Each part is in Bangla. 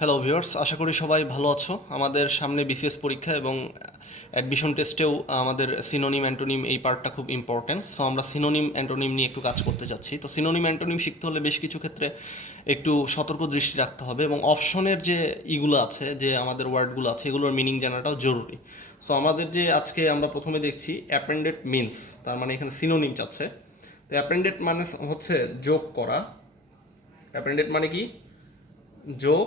হ্যালো ভিউয়ার্স, আশা করি সবাই ভালো আছো। আমাদের সামনে বিসিএস পরীক্ষা এবং অ্যাডমিশন টেস্টেও আমাদের সিনোনিম অ্যান্টোনিম এই পার্টটা খুব ইম্পর্ট্যান্ট। সো আমরা সিনোনিম অ্যান্টোনিম নিয়ে একটু কাজ করতে যাচ্ছি। তো সিনোনিম অ্যান্টোনিম শিখতে হলে বেশ কিছু ক্ষেত্রে একটু সতর্ক দৃষ্টি রাখতে হবে এবং অপশনের যে ইগুলো আছে, যে আমাদের ওয়ার্ডগুলো আছে, এগুলোর মিনিং জানাটাও জরুরি। সো আমাদের যে আজকে আমরা প্রথমে দেখছি অ্যাপেন্ডেড মিনস, তার মানে এখানে সিনোনিম চাচ্ছে। তো অ্যাপেন্ডেড মানে হচ্ছে যোগ করা। অ্যাপেন্ডেড মানে কি? যোগ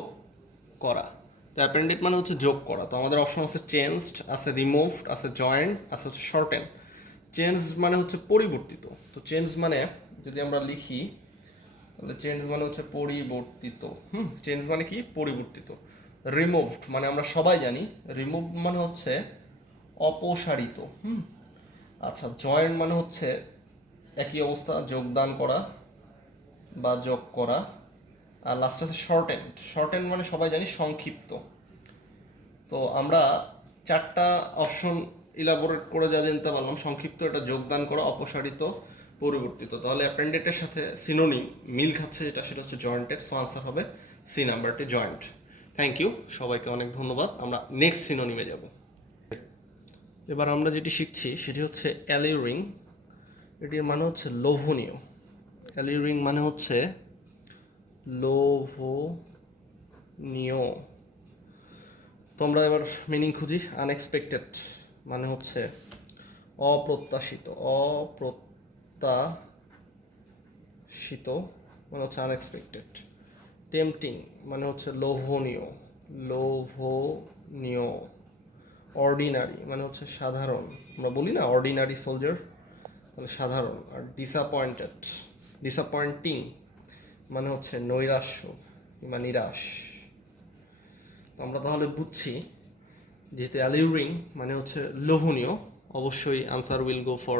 করা। তো অ্যাপেন্ডেড মানে হচ্ছে যোগ করা। তো আমাদের অপশন আছে চেঞ্জড, আছে রিমুভড, আছে জয়েন্ট, আছে হচ্ছে শর্টেন। চেঞ্জ মানে হচ্ছে পরিবর্তিত। তো চেঞ্জ মানে যদি আমরা লিখি তাহলে চেঞ্জ মানে হচ্ছে পরিবর্তিত। চেঞ্জ মানে কি? পরিবর্তিত। রিমুভড মানে আমরা সবাই জানি, রিমুভ মানে হচ্ছে অপসারিত। আচ্ছা, জয়েন্ট মানে হচ্ছে একই অবস্থা, যোগদান করা বা যোগ করা। আর লাস্ট আছে শর্টেন্ড। শর্টেন্ড মানে সবাই জানি সংক্ষিপ্ত। তো আমরা চারটা অপশন ইলাবোরেট করে যা জানতে পারলাম, সংক্ষিপ্ত, এটা যোগদান করা, অপসারিত, পরিবর্তিত। তাহলে অ্যাপেন্ডেটের সাথে সিনোনিম মিল খাচ্ছে, সেটা হচ্ছে জয়েন্টেড। সো আনসার হবে সি নাম্বারটি, জয়েন্ট। থ্যাংক ইউ, সবাইকে অনেক ধন্যবাদ। আমরা নেক্সট সিনোনিমে যাব। এবার আমরা যেটি শিখছি সেটি হচ্ছে অ্যালিউরিং। এটির মানে হচ্ছে লোভনীয়। অ্যালিউরিং মানে হচ্ছে লোভনীয়। তো আমরা এবার মিনিং খুঁজি। আনএক্সপেক্টেড মানে হচ্ছে অপ্রত্যাশিত। অপ্রত্যাশিত মানে হচ্ছে আনএক্সপেক্টেড। টেম্পটিং মানে হচ্ছে লোভনীয়। লোভনীয়। অর্ডিনারি মানে হচ্ছে সাধারণ। আমরা বলি না অর্ডিনারি সোলজার, তাহলে সাধারণ। আর ডিসঅ্যাপয়েন্টিং মানে হচ্ছে নৈরাশ্য কিংবা নিরাশ। আমরা তাহলে বুঝছি, যেহেতু অ্যালিউরিং মানে হচ্ছে লোভনীয়, অবশ্যই answer will go for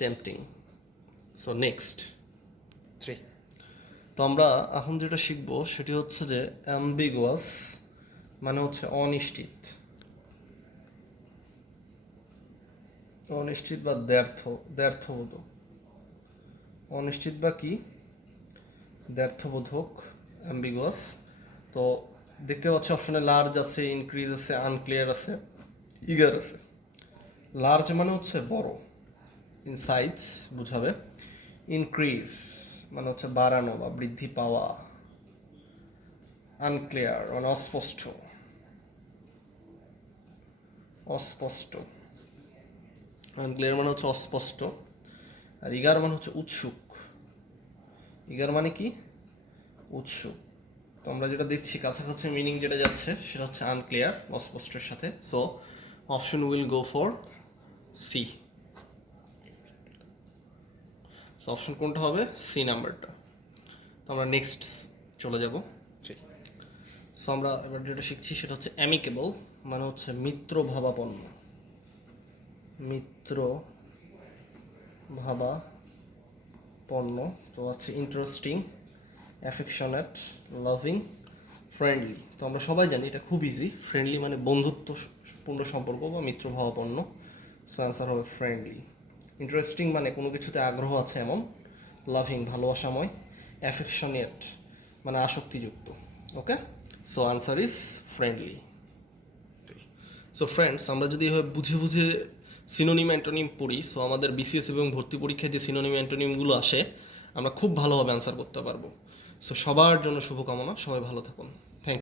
tempting. So next 3। তো আমরা এখন যেটা শিখব সেটি হচ্ছে যে অ্যাম্বিগুয়াস মানে হচ্ছে অনিশ্চিত। অনিশ্চিত বা দ্ব্যর্থবোধক। অনিশ্চিত বা কি? দ্ব্যর্থবোধক, অ্যাম্বিগুয়াস। তো দেখতে পাচ্ছি অপশনে লার্জ আছে, ইনক্রিজ আছে, আনক্লিয়ার আছে, ইগার আছে। লার্জ মানে হচ্ছে বড়, ইন সাইজ বুঝাবে। ইনক্রিজ মানে হচ্ছে বাড়ানো বা বৃদ্ধি পাওয়া। আনক্লিয়ার মানে অস্পষ্ট, অস্পষ্ট। আনক্লিয়ার মানে হচ্ছে অস্পষ্ট। আর ইগার মানে হচ্ছে উৎসুক। ইগার মানে কি? উৎসুক। তো আমরা যেটা দেখছি কাছাকাছি মিনিং যেটা যাচ্ছে সেটা হচ্ছে আনক্লিয়ার, অস্পষ্টের সাথে। So option will go for C. So option কোনটা হবে? সি নাম্বারটা। তো আমরা নেক্সট চলে যাব। সো আমরা এবার যেটা শিখছি সেটা হচ্ছে অ্যামিকেবল মানে হচ্ছে মিত্র ভাবাপন্ন। মিত্র ভাবাপন্ন। তো আছে ইন্টারেস্টিং, অ্যাফেকশনেট, লাভিং, ফ্রেন্ডলি। তো আমরা সবাই জানি এটা খুব ইজি। ফ্রেন্ডলি মানে বন্ধুত্বপূর্ণ সম্পর্ক বা মিত্র ভাবাপন্ন। সো আনসার হবে ফ্রেন্ডলি। ইন্টারেস্টিং মানে কোনো কিছুতে আগ্রহ আছে এমন। লাভিং ভালোবাসাময়। অ্যাফেকশনেট মানে আসক্তিযুক্ত। Okay, so answer is friendly. So friends, আমরা যদি এভাবে বুঝে বুঝে সিনোনিম অ্যান্টোনিম পড়ি, সো আমাদের বিসিএস এবং ভর্তি পরীক্ষায় যে সিনোনিম অ্যান্টোনিমগুলো আসে আমরা খুব ভালোভাবে আনসার করতে পারবো। সো সবার জন্য শুভকামনা, সবাই ভালো থাকুন।